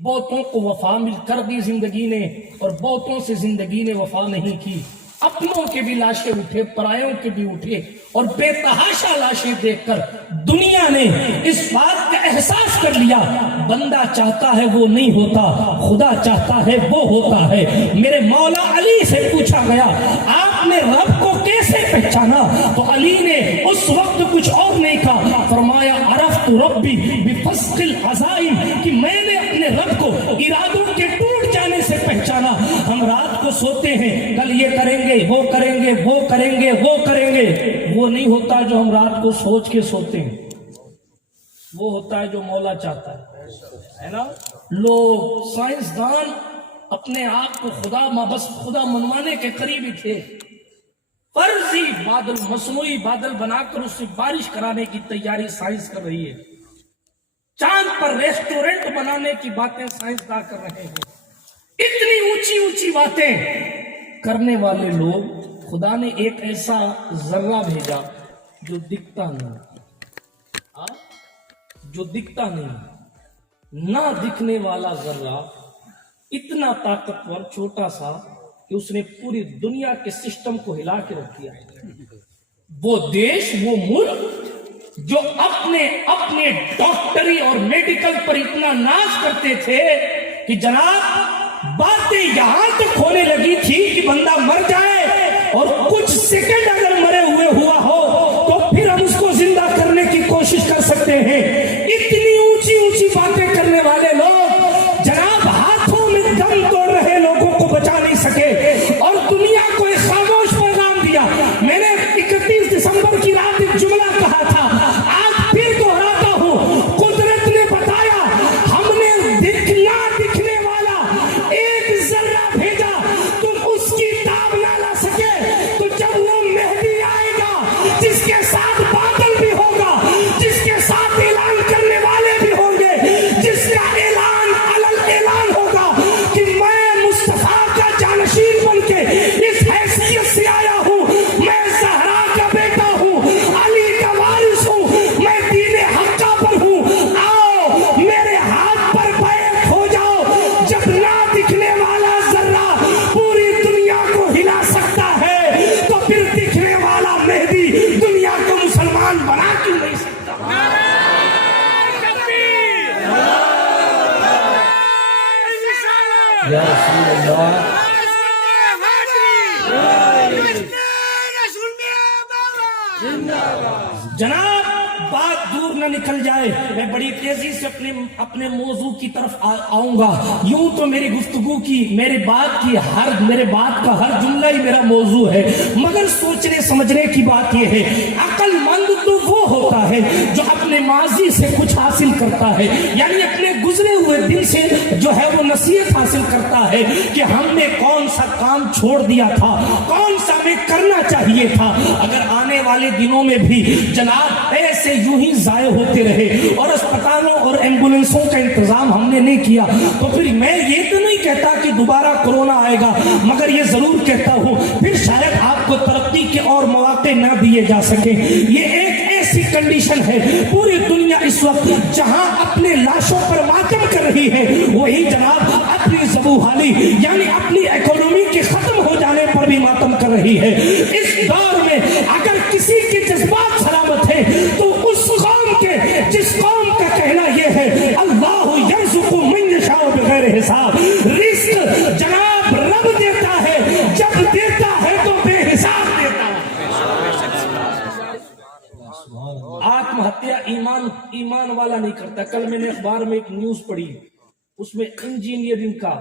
بہتوں کو وفا مل کر دی زندگی نے اور بہتوں سے زندگی نے وفا نہیں کی. اپنوں کے بھی لاشیں اٹھے, پرایوں کے بھی اٹھے, اور بے تحاشا لاشیں دیکھ کر دنیا نے اس بات کا احساس کر لیا, بندہ چاہتا ہے وہ نہیں ہوتا, خدا چاہتا ہے وہ ہوتا ہے. میرے مولا علی سے پوچھا گیا آپ نے رب کو کیسے پہچانا؟ تو علی نے اس وقت کچھ اور نہیں کہا, فرمایا عرفت ربی بفسق العزائم, کہ میں نے اپنے رب کو ارادوں کے ٹوٹ جانے سے پہچانا. ہم رات کو سوتے ہیں, کل یہ کریں گے, وہ کریں گے, وہ کریں گے, وہ کریں گے, وہ نہیں ہوتا جو ہم رات کو سوچ کے سوتے ہیں, وہ ہوتا ہے جو مولا چاہتا ہے نا. لوگ سائنسدان اپنے آپ کو بس خدا منوانے کے قریب ہی تھے. فرضی بادل, مصنوعی بادل بنا کر اس سے بارش کرانے کی تیاری سائنس کر رہی ہے. چاند پر ریسٹورنٹ بنانے کی باتیں سائنسداں کر رہے ہیں. اتنی اونچی اونچی باتیں کرنے والے لوگ, خدا نے ایک ایسا ذرہ بھیجا جو دکھتا نہیں, جو دکھتا نہیں, نہ دکھنے والا ذرہ, اتنا طاقتور, چھوٹا سا کہ اس نے پوری دنیا کے سسٹم کو ہلا کے رکھ دیا. وہ دیش, وہ ملک جو اپنے ڈاکٹری اور میڈیکل پر اتنا ناز کرتے تھے کہ جناب باتیں یہاں تک ہونے لگی تھی کہ بندہ مر جائے اور کچھ سیکنڈ اگر مرے ہوئے ہوا ہو تو پھر ہم اس کو زندہ کرنے کی کوشش کر سکتے ہیں. اتنی اونچی اونچی باتیں کرنے والے لوگ جناب ہاتھوں میں دم توڑ رہے لوگوں کو بچا نہیں سکے اور دنیا کو ایک خاموش پیغام دیا. میں نے 31 دسمبر کی رات ایک جملہ کہا تھا, آج پھر دہراتا ہوں, قدرت نے بتایا ہم نے دکھنے والا ایک ذرہ بھیجا, تم اس کی تاب نہ لا سکے, تو جب وہ مہدی آئے گا جس کے ساتھ بادل بھی ہوگا, جس کے ساتھ اعلان کرنے والے بھی ہوں گے, جس کا اعلان اعلان ہوگا کہ میں مصطفیٰ کا جانشین بن کے اس حیثیت سے آیا ہوں, میں زہرا کا بیٹا ہوں, علی کا وارث ہوں, میں دین حقہ پر ہوں, آؤ میرے ہاتھ پر بیعت ہو جاؤ. جب نہ دکھنے والا ذرہ پوری دنیا کو ہلا سکتا ہے تو پھر دکھنے والا مہدی دنیا کو مسلمان بنا کیوں نہیں سکتا؟ یا رسول اللہ, جناب بات دور نہ نکل جائے, میں بڑی تیزی سے اپنے موضوع کی طرف آؤں گا. یوں تو میری گفتگو کی, میرے بات کا ہر جملہ ہی میرا موضوع ہے, مگر سوچنے سمجھنے کی بات یہ ہے, عقل مند تو وہ ہوتا ہے جو اپنے ماضی سے کچھ حاصل کرتا ہے, یعنی اپنے گزرے ہوئے دن سے جو ہے وہ نصیحت حاصل کرتا ہے کہ ہم نے کون سا کام چھوڑ دیا تھا, کون سا ہمیں کرنا چاہیے تھا. اگر آنے والے دنوں میں بھی جناب ایسے یوں ہی ضائع ہوتے رہے اور اسپتالوں اور ایمبولینسوں کا انتظام ہم نے نہیں کیا, تو پھر میں یہ تو نہیں کہتا کہ دوبارہ کورونا آئے گا, مگر یہ ضرور کہتا ہوں پھر شاید آپ کو ترقی کے اور مواقع نہ دیے جا سکیں. یہ ایک ایسی کنڈیشن ہے, پوری دنیا اس وقت جہاں اپنے لاشوں پر ماتم کر رہی ہے, وہی جناب اپنی زبوحالی یعنی اپنی اکانومی کے ختم ہو جانے پر بھی ماتم کر رہی ہے. اس دور میں اگر کسی کے جذبات سلامت ہے تو اس قوم کے جس قوم کا کہنا یہ ہے اللہ یرزق من یشاء بغیر حساب, رزق جناب رب دیتا ہے, جب دیتا ہے تو بے حساب دیتا ہے. آتم ہتیا ایمان والا نہیں کرتا. کل میں نے اخبار میں ایک نیوز پڑھی, اس میں انجینئرنگ کا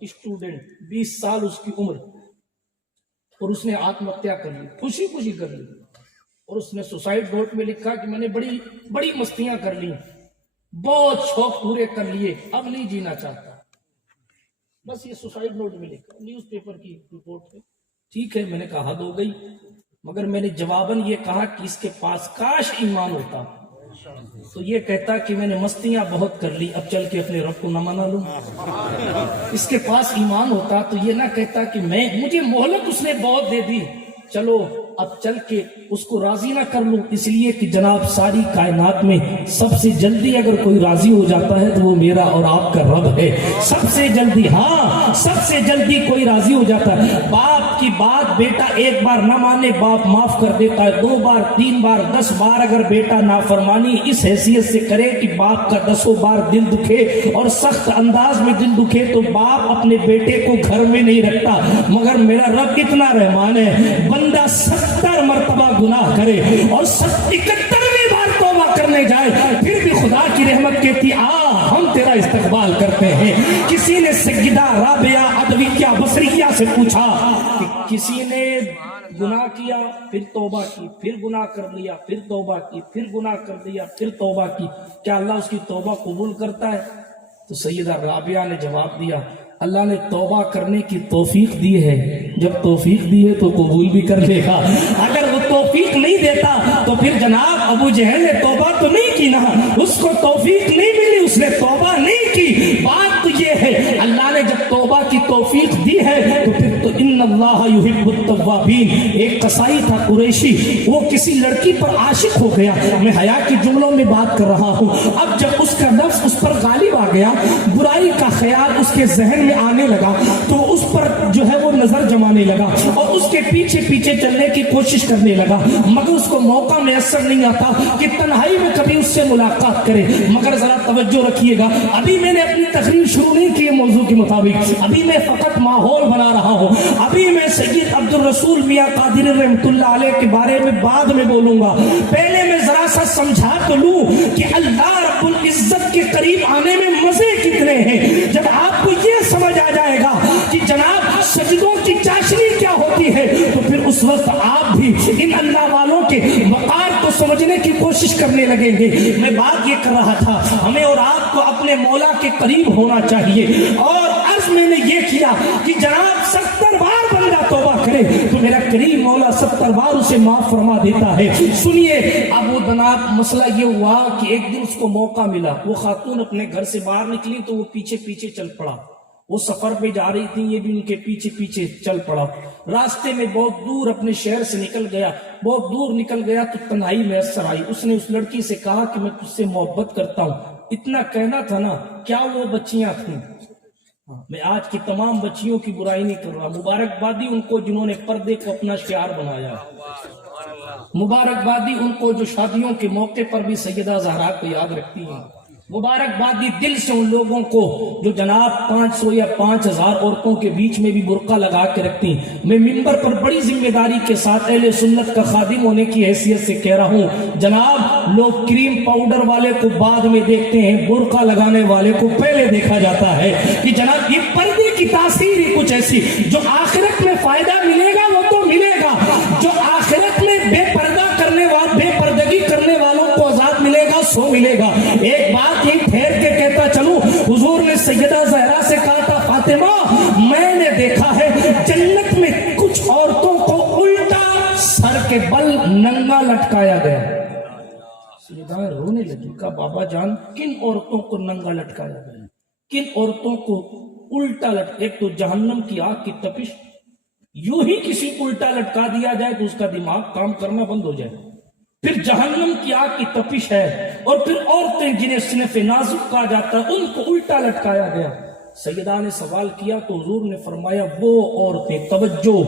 اسٹوڈنٹ 20 سال اس کی عمر, اور اس نے آتم ہتیا کر لی, خوشی کر لی, اور اس نے سوسائڈ نوٹ میں لکھا کہ میں نے بڑی مستیاں کر لی, بہت شوق پورے کر لیے, اب نہیں جینا چاہتا. بس یہ سوسائڈ نوٹ میں لکھا, نیوز پیپر کی رپورٹ ہے. ٹھیک ہے, میں نے کہا حد ہو گئی, مگر میں نے جواباً یہ کہا کہ اس کے پاس کاش ایمان ہوتا تو یہ کہتا کہ میں نے مستیاں بہت کر لی, اب چل کے اپنے رب کو نہ منا لوں. اس کے پاس ایمان ہوتا تو یہ نہ کہتا کہ مجھے مہلت اس نے بہت دے دی, چلو اب چل کے اس کو راضی نہ کر لوں، اس لیے کہ جناب ساری کائنات میں سب سے جلدی اگر کوئی راضی ہو جاتا ہے تو وہ میرا اور آپ کا رب ہے، سب سے جلدی، ہاں سب سے جلدی کوئی راضی ہو جاتا ہے۔ باپ کی بات بیٹا ایک بار نہ مانے باپ معاف کر دیتا ہے، 2 بار 3 بار 10 بار اگر بیٹا نافرمانی اس حیثیت سے کرے کہ باپ کا 10 بار دل دکھے اور سخت انداز میں دل دکھے تو باپ اپنے بیٹے کو گھر میں نہیں رکھتا، مگر میرا رب اتنا رحمان ہے، بندہ 70 مرتبہ گناہ کرے اور 71ویں بار توبہ کرنے جائے پھر بھی خدا کی رحمت کہتی ہم تیرا استقبال کرتے ہیں۔ کسی نے سیدہ رابعہ ادویہ بصریہ سے پوچھا کہ کسی نے گناہ کیا پھر توبہ کی، پھر گناہ کر لیا پھر توبہ کی، پھر گناہ کر لیا پھر توبہ کی، کیا اللہ اس کی توبہ قبول کرتا ہے؟ تو سیدہ رابعہ نے جواب دیا اللہ نے توبہ کرنے کی توفیق دی ہے، جب توفیق دی ہے تو قبول بھی کر لے گا، اگر وہ توفیق نہیں دیتا تو پھر جناب ابو جہل نے توبہ تو نہیں کی نا، اس کو توفیق نہیں ملی، اس نے توبہ نہیں کی۔ بات تو یہ ہے اللہ نے جب توبہ کی توفیق دی ہے تو پھر تو ان اللہ یحب التوابین۔ ایک قصائی تھا قریشی، وہ کسی لڑکی پر عاشق ہو گیا، میں حیا کے جملوں میں بات کر رہا ہوں، اب جب اس کا نفس اس پر غالب آ گیا، برائی کا خیال اس کے ذہن میں آنے لگا تو اس پر جو ہے وہ نظر جمانے لگا اور اس کے پیچھے پیچھے چلنے کی کوشش کرنے لگا، مگر اس کو موقع میسر نہیں آتا کہ تنہائی میں کبھی اس سے ملاقات کرے۔ مگر ذرا توجہ رکھیے گا، ابھی میں نے اپنی تقریر شروع نہیں کی موضوع کے مطابق، ابھی میں فقط ماحول بنا رہا ہوں، ابھی میں سید عبد الرسول میاں قادری رحمۃ اللہ علیہ کے بارے میں بعد میں بولوں گا، پہلے میں ذرا سا سمجھا تو لوں کہ اللہ رب العزت کے قریب آنے میں مزے کتنے ہیں۔ جب آپ کو یہ سمجھ آ جائے گا کہ جناب سجدوں کی چاشنی کیا ہوتی ہے تو پھر اس وقت آپ بھی ان اللہ والوں کے وقار کو سمجھنے کی کوشش کرنے لگیں گے۔ میں بات یہ کر رہا تھا ہمیں اور آپ کو اپنے مولا کے قریب ہونا چاہیے، اور عرض میں نے یہ کیا کہ جناب 70 بار بندہ توبہ کرے تو میرا کریم مولا 70 بار اسے معاف فرما دیتا ہے۔ سنیے اب وہ جناب مسئلہ یہ ہوا کہ ایک دن اس کو موقع ملا، وہ خاتون اپنے گھر سے باہر نکلی تو وہ پیچھے پیچھے چل پڑا، وہ سفر پہ جا رہی تھی، یہ بھی ان کے پیچھے پیچھے چل پڑا، راستے میں بہت دور اپنے شہر سے نکل گیا، بہت دور نکل گیا تو تنہائی میسر آئی، اس نے اس لڑکی سے کہا کہ میں تجھ سے محبت کرتا ہوں، اتنا کہنا تھا نا، کیا وہ بچیاں تھیں؟ میں آج کی تمام بچیوں کی برائی نہیں کر رہا، مبارکبادی ان کو جنہوں نے پردے کو اپنا شعار بنایا، مبارکبادی ان کو جو شادیوں کے موقع پر بھی سیدہ زہرا کو یاد رکھتی ہیں، مبارکبادی دل سے ان لوگوں کو جو جناب 500 یا 5000 عورتوں کے بیچ میں بھی برقع لگا کے رکھتی ہیں۔ میں ممبر پر بڑی ذمہ داری کے ساتھ اہل سنت کا خادم ہونے کی حیثیت سے کہہ رہا ہوں، جناب لوگ کریم پاؤڈر والے کو بعد میں دیکھتے ہیں، برقع لگانے والے کو پہلے دیکھا جاتا ہے کہ جناب یہ پردے کی تاثیر ہی کچھ ایسی، جو آخرت میں فائدہ ملے گا وہ تو ملے گا، جو آخرت میں بے پردہ کرنے والے بے پردگی کرنے والوں کو عذاب ملے گا سو ملے گا۔ ایک بات یہ ٹھہر کے کہتا چلوں، حضور نے سیدہ زہرا سے کہا تھا فاطمہ میں نے دیکھا ہے جنت میں کچھ عورتوں کو الٹا سر کے بل ننگا لٹکایا گیا۔ سیدہ رونے لگی، کہا بابا جان کن عورتوں کو ننگا لٹکایا گیا، کن عورتوں کو الٹا لٹکایا؟ ایک تو جہنم کی آگ کی تپش، یوں ہی کسی کو الٹا لٹکا دیا جائے تو اس کا دماغ کام کرنا بند ہو جائے، پھر جہنم کی آگ کی تپش ہے، اور پھر عورتیں جنہیں صنف نازک کہا جاتا ہے ان کو الٹا لٹکایا گیا۔ سیدہ نے سوال کیا تو حضور نے فرمایا وہ عورتیں، توجہ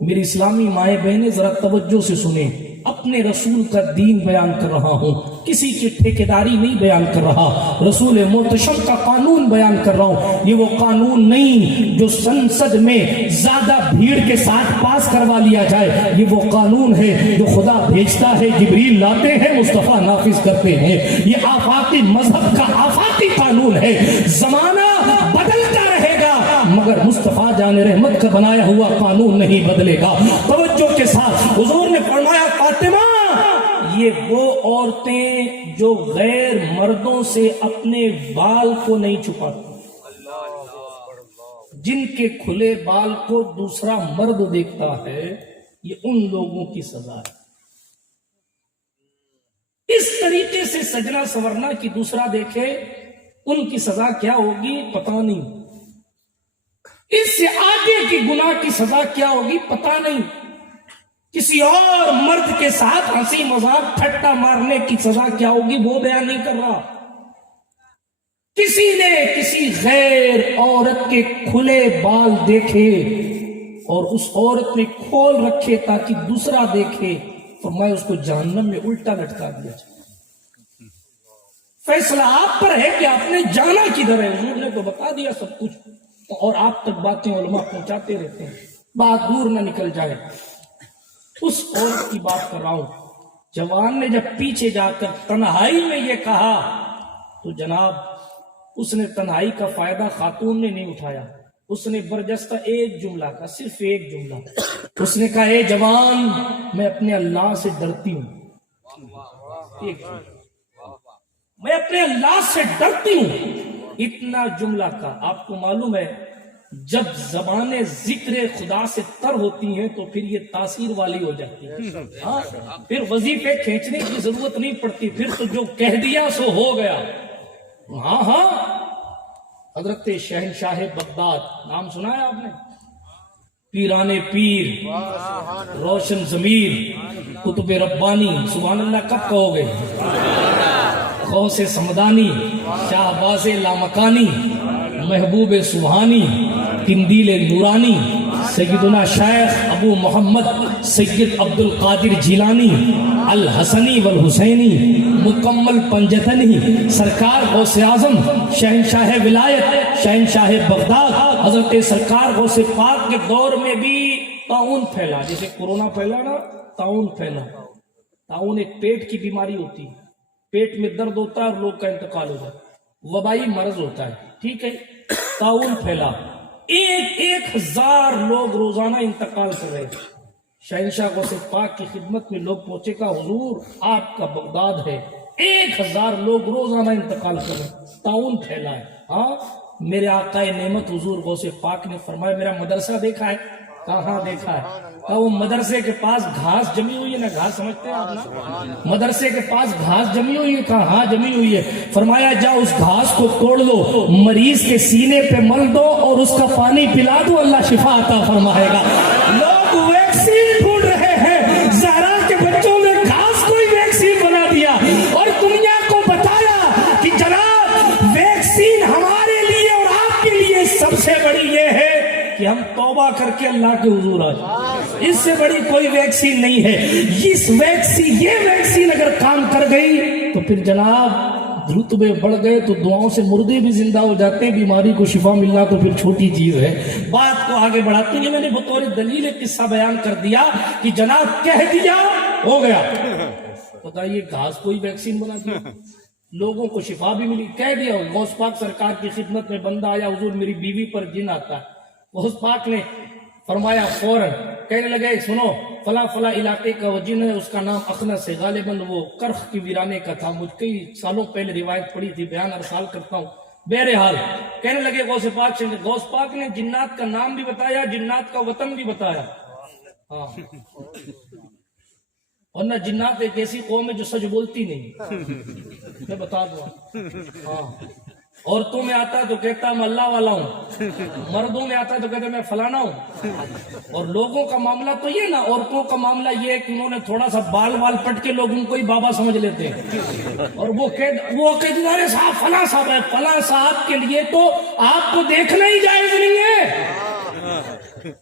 میری اسلامی مائیں بہنیں ذرا توجہ سے سنیں، اپنے رسول کا دین بیان کر رہا ہوں، کسی کی ٹھیکیداری نہیں بیان کر رہا، رسول محتشم کا قانون بیان کر رہا ہوں۔ یہ وہ قانون نہیں جو سنسد میں زیادہ بھیڑ کے ساتھ پاس کروا لیا جائے، یہ وہ قانون ہے جو خدا بھیجتا ہے، جبریل لاتے ہیں، مصطفیٰ نافذ کرتے ہیں۔ یہ آفاقی مذہب کا آفاقی قانون ہے، زمانہ بدلتا رہے گا مگر مصطفیٰ جان رحمت کا بنایا ہوا قانون نہیں بدلے گا۔ توجہ کے ساتھ حضور نے فرمایا فاطمہ یہ وہ عورتیں جو غیر مردوں سے اپنے بال کو نہیں چھپاتی، جن کے کھلے بال کو دوسرا مرد دیکھتا ہے، یہ ان لوگوں کی سزا ہے۔ اس طریقے سے سجنا سورنا کی دوسرا دیکھے ان کی سزا کیا ہوگی پتہ نہیں، اس سے آگے کی گناہ کی سزا کیا ہوگی پتہ نہیں۔ کسی اور مرد کے ساتھ ہنسی مذاق ٹھٹا مارنے کی سزا کیا ہوگی وہ بیان نہیں کر رہا. کسی نے کسی غیر عورت کے کھلے بال دیکھے اور اس عورت نے کھول رکھے تاکہ دوسرا دیکھے تو میں اس کو جہنم میں الٹا لٹکا دیا جائے. فیصلہ آپ پر ہے کہ آپ نے جانا کدھر ہے. حضور نے تو بتا دیا سب کچھ اور آپ تک باتیں علماء پہنچاتے رہتے ہیں, بات دور نہ نکل جائے. اس عورت کی بات کر رہا ہوں. جوان نے جب پیچھے جا کر تنہائی میں یہ کہا تو جناب اس نے تنہائی کا فائدہ خاتون نے نہیں اٹھایا. اس نے برجستہ ایک جملہ کا, صرف ایک جملہ, اس نے کہا اے جوان میں اپنے اللہ سے ڈرتی ہوں. میں اپنے اللہ سے ڈرتی ہوں. اتنا جملہ کا. آپ کو معلوم ہے جب زبانیں ذکر خدا سے تر ہوتی ہیں تو پھر یہ تاثیر والی ہو جاتی ہے. ہاں پھر وظیفے کھینچنے کی ضرورت نہیں پڑتی, پھر تو جو کہہ دیا سو ہو گیا. ہاں ہاں حضرت شہنشاہ بغداد نام سنا ہے آپ نے؟ پیرانے پیر, روشن ضمیر, قطب ربانی, سبحان اللہ کب کہو گے؟ غوث سمدانی, شہباز لامکانی, محبوب سبحانی, قندیل نورانی, سیدنا شیخ ابو محمد سید عبد القادر جیلانی الحسنی والحسینی مکمل پنجتنی, سرکار غوث اعظم شہنشاہ ولایت شہنشاہ بغداد. حضرت سرکار غوث پاک کے دور میں بھی طاعون پھیلا, جیسے کورونا پھیلا نا, طاعون پھیلا. طاعون ایک پیٹ کی بیماری ہوتی ہے, پیٹ میں درد ہوتا ہے اور لوگ کا انتقال ہو جاتا ہے, وبائی مرض ہوتا ہے, ٹھیک ہے. طاعون پھیلا, 1000 لوگ روزانہ انتقال کر رہے. شہنشاہ غوث پاک کی خدمت میں لوگ پہنچے کا حضور آپ کا بغداد ہے, 1000 لوگ روزانہ انتقال کر رہے, طاعون پھیلا ہے. ہاں میرے آقا نعمت حضور غوث پاک نے فرمایا میرا مدرسہ دیکھا ہے؟ کہاں دیکھا ہے؟ کہا وہ مدرسے کے پاس گھاس جمی ہوئی ہے نا, گھاس سمجھتے ہیں آپ نا, مدرسے کے پاس گھاس جمی ہوئی ہے. کہا ہاں جمی ہوئی ہے. فرمایا جا اس گھاس کو توڑ لو, مریض کے سینے پہ مل دو اور اس کا پانی پلا دو, اللہ شفا عطا فرمائے گا. لوگ ویکسین ڈھونڈ رہے ہیں, زہرا کے بچوں میں گھاس کو ہی ویکسین بنا دیا اور دنیا کو بتایا کہ جناب ویکسین ہمارے لیے اور آپ کے لیے سب سے بڑی یہ ہے کہ ہم توبہ کر کے اللہ کے حضور آ جائیں. اس سے بڑی کوئی ویکسین نہیں ہے. یہ ویکسین اگر کام کر گئی تو پھر جناب رتبے بڑھ گئے تو دعاؤں سے مردے بھی زندہ ہو جاتے ہیں, بیماری کو شفا ملنا تو پھر چھوٹی چیز ہے. بات کو آگے بڑھاتے ہیں, میں نے بطور دلیل ایک قصہ بیان کر دیا کہ جناب کہہ دیا ہو گیا. بتائیے گھاس کوئی ویکسین بنا دیا, لوگوں کو شفا بھی ملی. کہہ دیا غوث پاک سرکار کی خدمت میں بندہ آیا, حضور میری بیوی پر جن آتا ہے. غوث پاک نے فرمایا فوراً, کہنے لگے سنو فلاں فلاں علاقے کا وہ جن ہے, اس کا نام اخنس ہے, غالباً وہ کرخ کی ویرانے کا تھا. مجھ کئی سالوں پہلے روایت پڑھی تھی, بیان ہر سال کرتا ہوں. بہرحال کہنے لگے غوث پاک سے, غوث پاک نے جنات کا نام بھی بتایا, جنات کا وطن بھی بتایا. ہاں اور نہ جنات ایک ایسی قوم ہے جو سچ بولتی نہیں, میں بتا دوں. ہاں عورتوں میں آتا ہے تو کہتا میں اللہ والا ہوں, مردوں میں آتا ہے تو کہتا میں فلانا ہوں. اور لوگوں کا معاملہ تو یہ نا, عورتوں کا معاملہ یہ ہے کہ انہوں نے تھوڑا سا بال پٹ کے لوگ ان کو ہی بابا سمجھ لیتے ہیں, اور وہ کہتے صاحب فلاں صاحب ہے. فلاں صاحب کے لیے تو آپ کو دیکھنا ہی جائز نہیں ہے.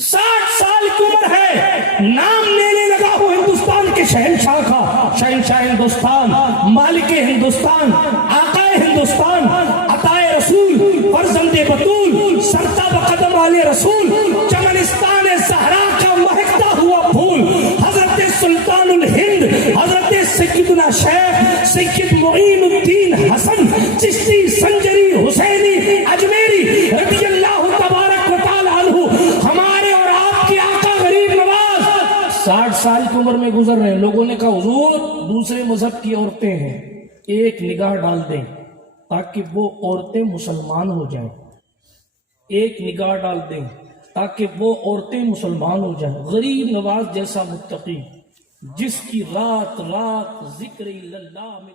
60 سال کی عمر ہے, نام لینے لگا ہو ہندوستان کے شہنشاہ کا, شہنشاہ ہندوستان, مالک ہندوستان, آقا ہندوستان, عطائے رسول, فرزند بطول, سرتا بقدم والے رسول, چمنستان زہرا کا مہکتا ہوا پھول, حضرت سلطان الہند, حضرت سیدنا شیخ سید معین الدین حسن چشتی سنجری حسینی اجمیری رضی اللہ تبارک و تعالی عنہ, ہمارے اور آپ کے آقا غریب نواز 60 سال کی عمر میں گزر رہے ہیں. لوگوں نے کہا حضور دوسرے مذہب کی عورتیں ہیں, ایک نگاہ ڈال دیں تاکہ وہ عورتیں مسلمان ہو جائیں, ایک نگاہ ڈال دیں تاکہ وہ عورتیں مسلمان ہو جائیں. غریب نواز جیسا متقی جس کی رات ذکر اللہ میں